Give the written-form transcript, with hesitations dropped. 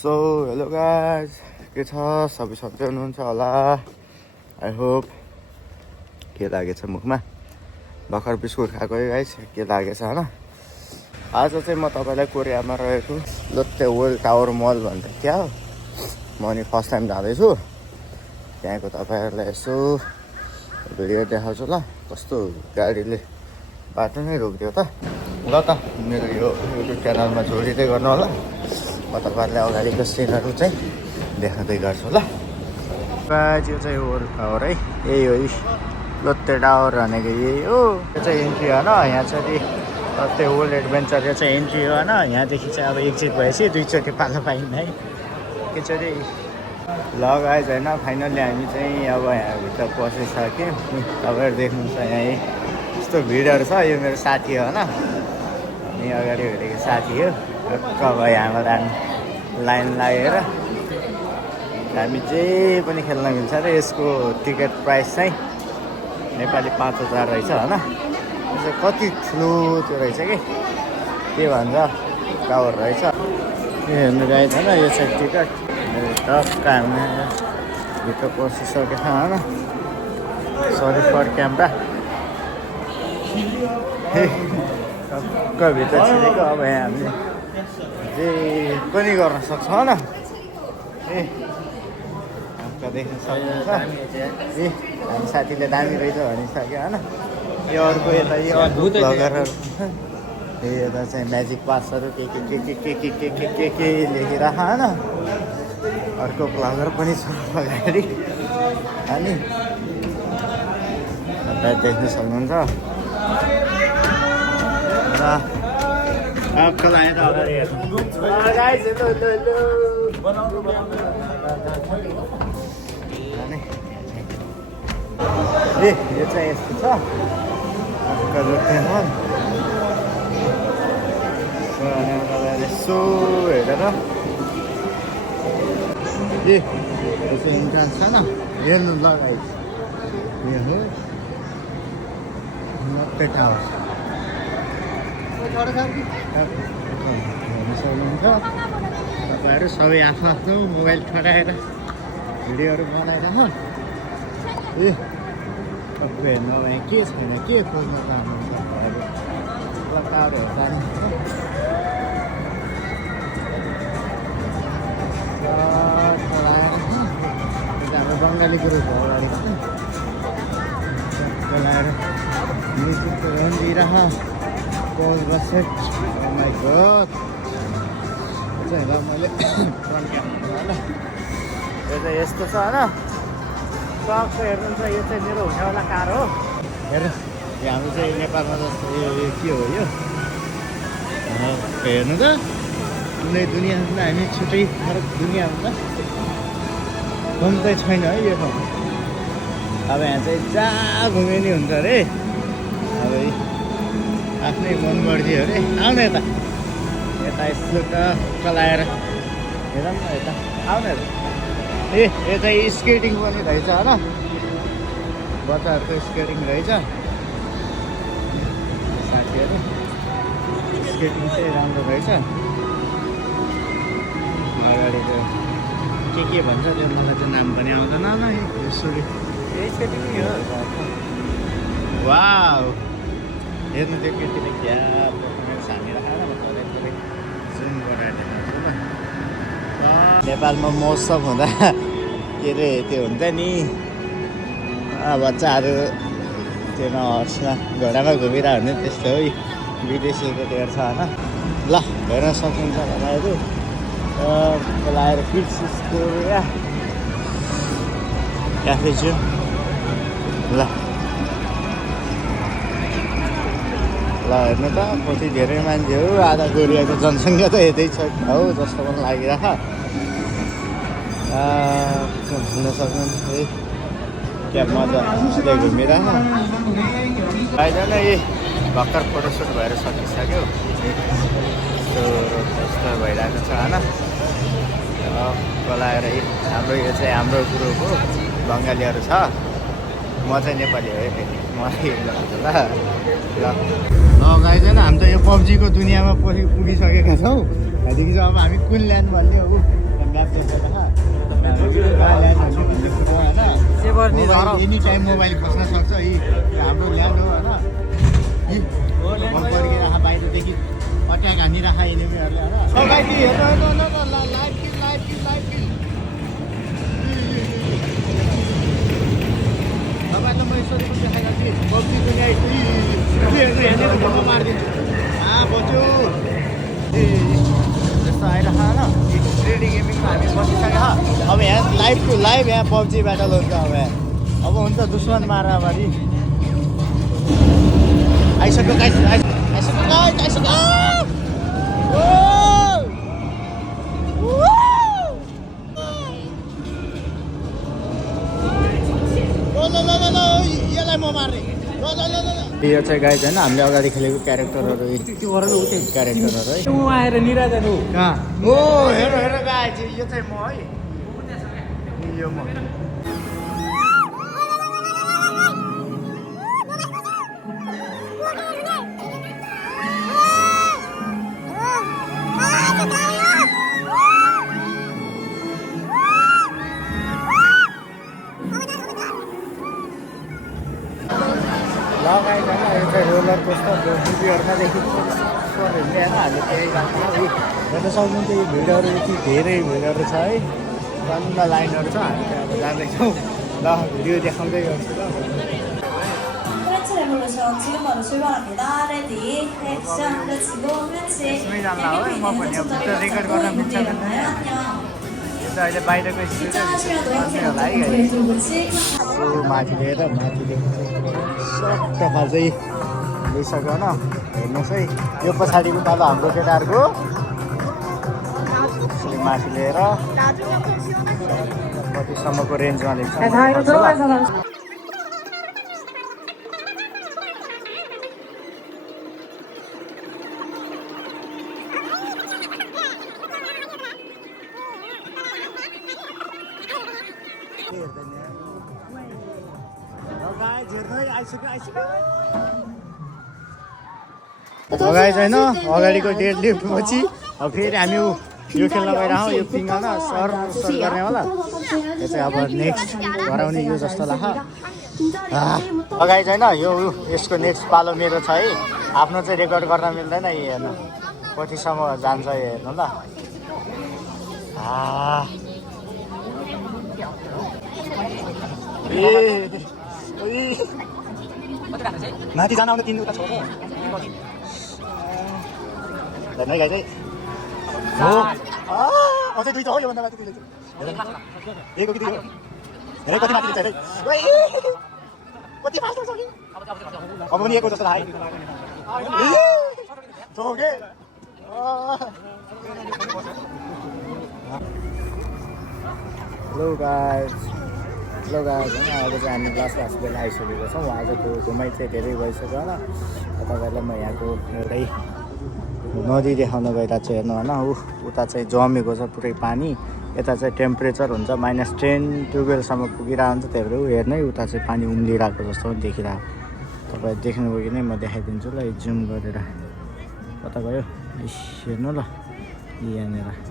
So hello guys, के छ सबै सन्चै हुनुहुन्छ होला। I hope. के लागेछ मुखमा? भर्खर बिस्कुट खाएको है गाइज, के लागेछ होइन। आज चाहिँ म तपाईँलाई कोरियामा रहेको लोtte वर्ल्ड टावर मल भन्छ क्या हो, म नि फर्स्ट टाइम जाँदैछु। त्यहाँको तपाईँहरूलाई यसो भिडियो देखाउँछु ल, कस्तो गाडीले बाटो नै रोकिदियो त। ल त मेरो यो युट्युब च्यानलमा जोडिँदै गर्नु होला। म तपाईँहरूलाई अगाडिको सिनहरू चाहिँ देखाउँदै गर्छु ल। यो चाहिँ वर्ल्ड टावर है, यही हो लोtte टावर भनेको यही हो। यो चाहिँ इन्ट्री होइन, यहाँ चाहिँ लोtte वर्ल्ड एडभेन्चर यो चाहिँ इन्ट्री हो होइन। यहाँदेखि चाहिँ अब एक्जिट भएपछि दुईचोटि पालो पाइन्न है, एकचोटि। ल गाइज होइन, फाइनल्ली हामी चाहिँ अब यहाँभित्र पसिसक्यौँ। तपाईँहरू देख्नुहुन्छ यहाँ यस्तो भिडहरू छ। यो मेरो साथी हो होइन, अनि अगाडि हेरेको साथी हो। अब यहाँबाट हामी लाइन लागेर हामी जे पनि खेल्न मिल्छ र यसको टिकट प्राइस चाहिँ नेपाली 5,000 रहेछ होइन। यो चाहिँ कति ठुलो त्यो रहेछ कि के भन्छ टावर रहेछ। यो हेर्नु गएको छैन, यो चाहिँ टिकट टक्क हामी भित्र पसिसकेको छ होइन। सरी फर क्यामेरा, टक्क भित्र छिरेको। अब यहाँ हामीले जे पनि गर्न सक्छौँ होइन। देख्न सक्नुहुन्छ ए, हामी साथीले दामी रहेछ भनिसक्यो होइन। यो अर्को यता यो अद्भुत भ्लगरहरू, यता चाहिँ म्याजिक पासहरू के लेखिरहेको होइन। अर्को भ्लगर पनि छ अगाडि, अनि तपाईँ देख्न सक्नुहुन्छ र टक्क लाएर अगाडि हेर्नु। ए यो चाहिँ यस्तो छ यसो हेरेर ए यो चाहिँ इन्ट्रान्स छैन, हेर्नु ल गाइस। यो हो लोtte टावर, हेर्नु सक्नुहुन्छ तपाईँहरू सबै आफ्नो मोबाइल ठडाएर भिडियोहरू बनाइरह। ए तपाईँ हेर्नु अब यहाँ के छैन, के खोज्न चाहनुहुन्छ तपाईँहरू? टावरहरू जानु हाम्रो बङ्गाली ग्रुप हो अगाडि लगाएर म्युजिकको रन्जिरह पज बसेट। माइ गड, चाहिँ ल मैले फ्रन्ट क्यामेरा ल यो चाहिँ यस्तो छ होइन। टक्क हेर्नुहुन्छ, यो चाहिँ मेरो हुनेवाला कार हो। हेर्नु हाम्रो चाहिँ नेपालमा जस्तो यो के हो यो हेर्नु त, कुनै दुनियाँ हुन्छ हामी छुट्टै फरक दुनियाँ हुन्छ। घुम चाहिँ छैन है यो ठाउँ। अब यहाँ चाहिँ जहाँ घुमे नि हुन्छ अरे। अब आफ्नै मन मर्जी हो अरे। आउनु यता यता यसो टक्क लगाएर हेरौँ न यता, आउनु यता। ए यो चाहिँ स्केटिङ पनि रहेछ होइन, बच्चाहरूको स्केटिङ रहेछ। साथीहरू स्केटिङ चाहिँ राम्रो रहेछ। अगाडिको के भन्छ त्यो मलाई त्यो नाम पनि आउँदैन होला। यसरी स्केटिङ हो। वाउ, हेर्नु त्यो केटीले क्या पर्फर्मेन्स हानिरहेर जुम गराएर देखाउँछु ल। नेपालमा महोत्सव हुँदा के अरे त्यो हुन्छ नि, बच्चाहरू त्यो हर्समा घोडामा घुमिरहेको हुने त्यस्तो हो। विदेशी केटीहरू छ होइन। ल हेर्न सक्नुहुन्छ तपाईँहरू लगाएर किड्स कोरिया क्याफे छु ल। ल हेर्नु त कति धेरै मान्छे हो। आधा कोरियाको जनसङ्ख्या त यतै छ हौ जस्तो पनि लागिरह। हुन सक्नुहुन्छ है, क्या मजाले घुमिरह। आइदैन यही भर्खर फोटोसुट भएर सकिसक्यो। यस्तो भइरहेको छ होइन। बोलाएर हाम्रो यो चाहिँ हाम्रो ग्रुप हो, बङ्गालीहरू छ। म चाहिँ नेपाली हो है, फेरि मलाई हुन्छ ल। गाइज होइन, हामी त यो पब्जीको दुनियाँमा पुगिसकेका छौँ। त्यहाँदेखि चाहिँ अब हामी कुन ल्यान्ड भन्ने हो एनी टाइम मोबाइल बस्न सक्छ यी हाम्रो ल्यान्ड हो होइन मन परिरहेको बाहिरदेखि अट्याक हानिरहेको एनिमीहरूले तपाईँलाई म यसरी पनि देखाइरहेको थिएँ पब्जी दुनियाँ मारिदिन्छु बच्यो त्यस्तो आइरहेको होइन 3D गेमिङमा हामी बसिसक्यो अब यहाँ लाइभ टु लाइभ यहाँ पब्जी ब्याटल हुन्छ अब हुन्छ दुश्मन मारामारी आइसक्यो यसलाई म मार्ने यो चाहिँ गाइज होइन हामीले अगाडि खेलेको क्यारेक्टरहरू क्यारेक्टरहरू है आएर निराजन कहाँ ओ हेर गाइज यो चाहिँ म है यो म लगाइकन यो चाहिँ रोलर कोस्टर मुभीहरूमा देखेको होइन हामीले त्यही हेर्न सक्नुहुन्छ यो भिडहरू यति धेरै भिडहरू छ है चन्द लाइनहरू छ हामी चाहिँ अब जाँदैछौँ ल भिडियो देखाउँदै गर्छु ल म पनि अब रेकर्ड गर्न मिल्छ अहिले बाहिरको होला है माथि लिएर सट्टा चाहिँ लिइसक्यो होइन हेर्नुहोस् है यो पछाडि उकालो हाम्रो केटाहरूको माथि लिएर कतिसम्मको रेन्जमा लिन्छ होइन अगाडिको डेड लिफ्ट पछि अब फेरि हामी यो खेल्न गइरहेको यो पिङ्गन सर गर्ने होला यो चाहिँ अब नेक्स्ट गराउने यो जस्तो लाग्छ अगाडि होइन यो यसको नेक्स्ट पालो मेरो छ है आफ्नो चाहिँ रेकर्ड गर्न मिल्दैन यो हेर्नु कतिसम्म जान्छ यो हेर्नु ल माथि जान आउने 3 उता छोड्छ धन्य गाई चाहिँ हो अझै 2 त हो यो भन्दा माथि दिएको कि दियो हेरे कति माथि छ रे कति फास्ट छ कि अब पनि एको जस्तो लाग्यो ठोके हेलो गाइस होइन अब चाहिँ हामी लास्ट बेला आइसकेको छौँ आजको घुमाइ चाहिँ धेरै भइसक्यो होइन तपाईँहरूलाई म यहाँको एउटै नदी देखाउन गइरहेको छु हेर्नु होइन उता चाहिँ जमेको छ पुरै पानी यता चाहिँ टेम्परेचर हुन्छ -10 12सम्म पुगिरहेको हुन्छ त्यही भएर हेर्नै उता चाहिँ पानी उम्लिरहेको जस्तो देखिरहेको तपाईँ देख्नुभयो कि नै म देखाइदिन्छु ल जुम गरेर कता गयो हेर्नु ल यहाँनिर